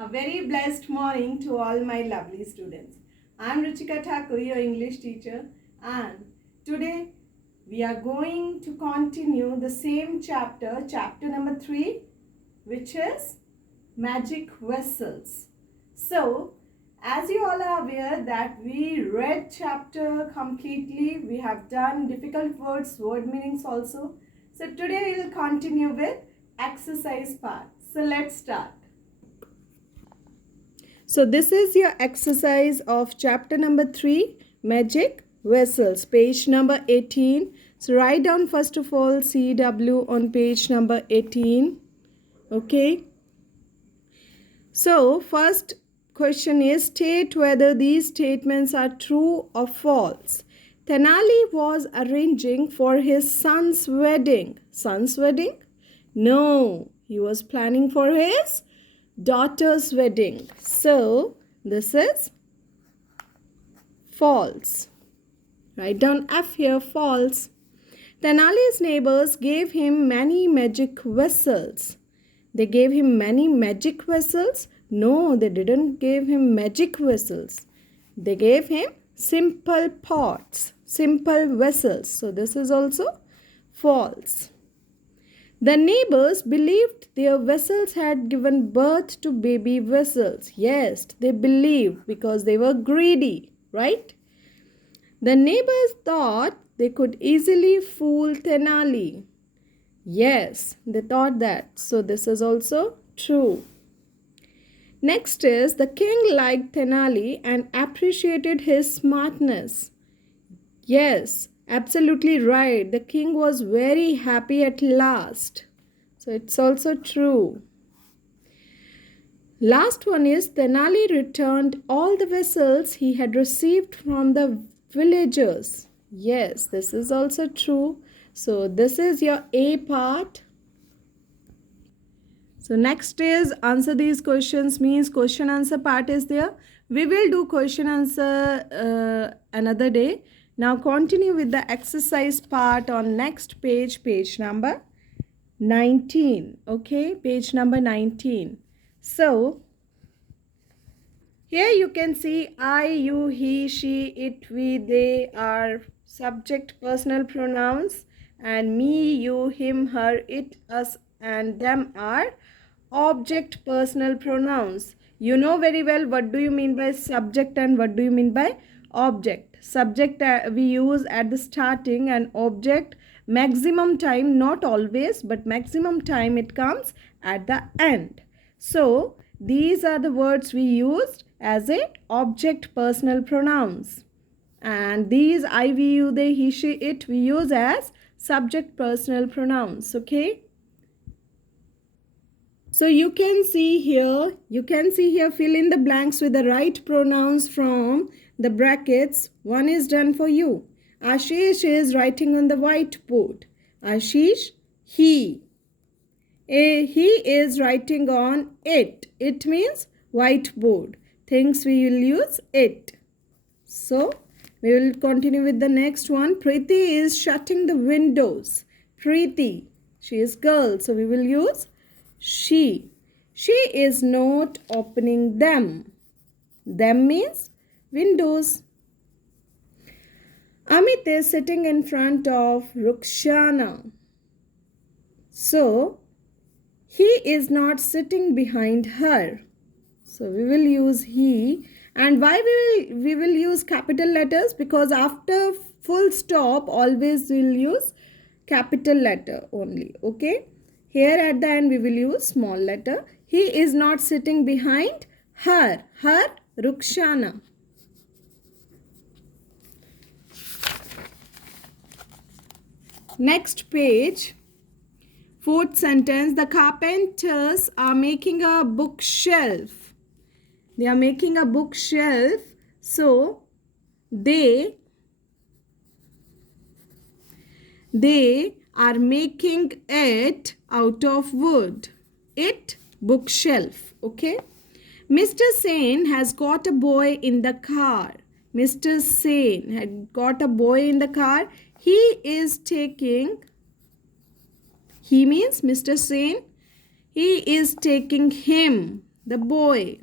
A very blessed morning to all my lovely students. I am Ruchika Thakur, your English teacher, and today we are going to continue the same chapter, chapter number 3, which is Magic Vessels. So, as you all are aware that we read chapter completely, we have done difficult words, word meanings also. So today we will continue with exercise part. So let's start. So this is your exercise of chapter number 3, Magic Vessels, page number 18. So write down first of all CW on page number 18. Okay. So first question is, state whether these statements are true or false. Tenali was arranging for his son's wedding. Son's wedding? No, he was planning for his daughter's wedding. So, this is false. Write down F here, false. Tenali's neighbors gave him many magic vessels. They gave him many magic vessels? No, they didn't give him magic vessels. They gave him simple pots, simple vessels. So, this is also false. The neighbors believed their vessels had given birth to baby vessels. Yes, they believed because they were greedy, right? The neighbors thought they could easily fool Tenali. Yes, they thought that. So this is also true. Next is, the king liked Tenali and appreciated his smartness. Yes, absolutely right. The king was very happy at last. So it's also true. Last one is, Tenali returned all the vessels he had received from the villagers. Yes, this is also true. So this is your A part. So next is, answer these questions, means question answer part is there. We will do question answer another day. Now continue with the exercise part on next page, page number 19. Okay, page number 19. So, here you can see I, you, he, she, it, we, they are subject personal pronouns, and me, you, him, her, it, us and them are object personal pronouns. You know very well what do you mean by subject and what do you mean by object. Subject we use at the starting, and object maximum time, not always, but maximum time it comes at the end. So these are the words we used as a object personal pronouns, and these I, we, you, they, he, she, it we use as subject personal pronouns. Okay. So you can see here, fill in the blanks with the right pronouns from the brackets. One is done for you. Ashish is writing on the whiteboard. Ashish, he. He is writing on it. It means whiteboard. Things we will use it. So we will continue with the next one. Preeti is shutting the windows. Preeti, she is girl, so we will use she. She is not opening them. Them means windows. Amit is sitting in front of Rukhsana. So, he is not sitting behind her. So, we will use he. And why we will use capital letters? Because after full stop, always we will use capital letter only. Okay. Here at the end we will use small letter. He is not sitting behind her. Her, Rukhsana. Next page. Fourth sentence. The carpenters are making a bookshelf. They are making a bookshelf. So, they are making it out of wood. It, bookshelf. Okay. Mr. Sen has got a boy in the car. Mr. Sen had got a boy in the car. He is taking, he means Mr. Sen, he is taking him. the boy.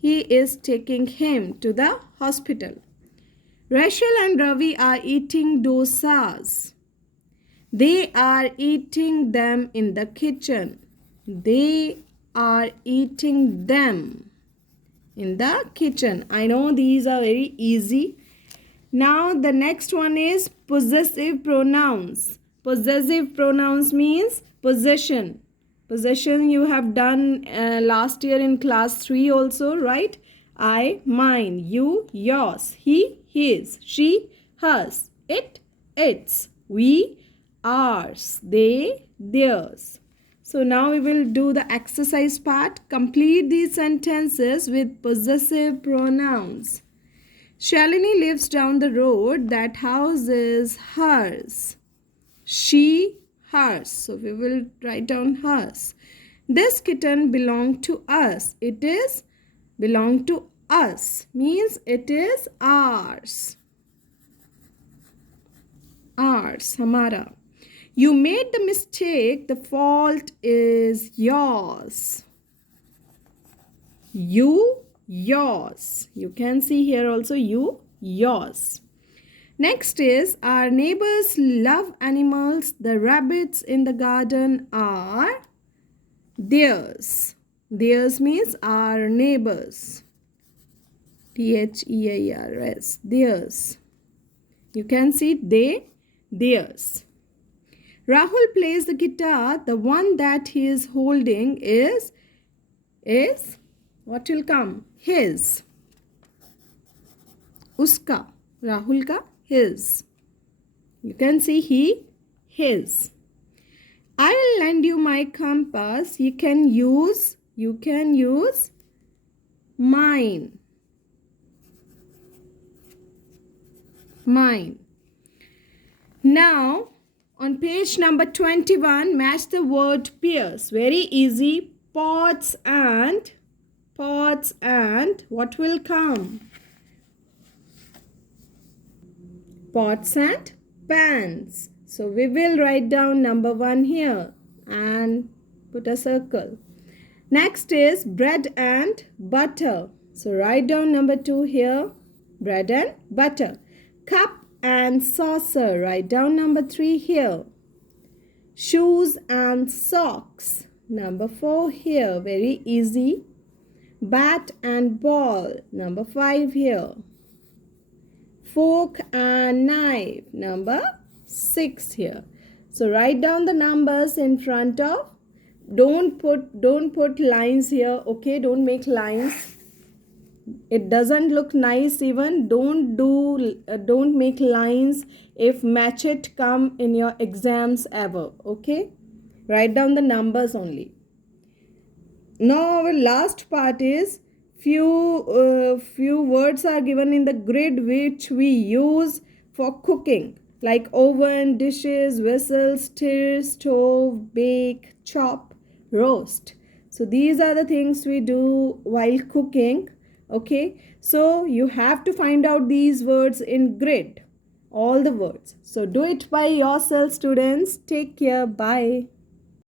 He is taking him to the hospital. Rachel and Ravi are eating dosas. They are eating them in the kitchen. They are eating them in the kitchen. I know these are very easy. Now the next one is possessive pronouns. Possessive pronouns means possession. Possession you have done last year in class 3 also, right? I, mine, you, yours, he, his, she, hers, it, its, we, ours, they, theirs. So now we will do the exercise part. Complete these sentences with possessive pronouns. Shalini lives down the road. That house is hers. She, hers. So we will write down hers. This kitten belonged to us. It is belong to us. Means it is ours. Ours, hamara. You made the mistake. The fault is yours. You, yours. You can see here also you, yours. Next is our neighbors love animals. The rabbits in the garden are theirs. Theirs means our neighbors. Theirs. Theirs. You can see they, theirs. Rahul plays the guitar. The one that he is holding is what will come? His. Uska. Rahul ka his. You can see he, his. I will lend you my compass. You can use mine. Mine. Now, on page number 21, match the word pears. Very easy. Pots and what will come? Pots and pans. So we will write down number 1 here and put a circle. Next is bread and butter. So write down number 2 here. Bread and butter. Cup and saucer. Write down number 3 here. Shoes and socks. Number 4 here. Very easy. Bat and ball. Number 5 here. Fork and knife. Number 6 here. So write down the numbers in front of. Don't put lines here. Okay, don't make lines. It doesn't look nice even. Don't make lines if match it come in your exams ever. Okay, write down the numbers only. Now our last part is few words are given in the grid which we use for cooking, like oven, dishes, vessel, stir, stove, bake, chop, roast. So these are the things we do while cooking. Okay, so you have to find out these words in grid, all the words. So do it by yourself, students. Take care. Bye.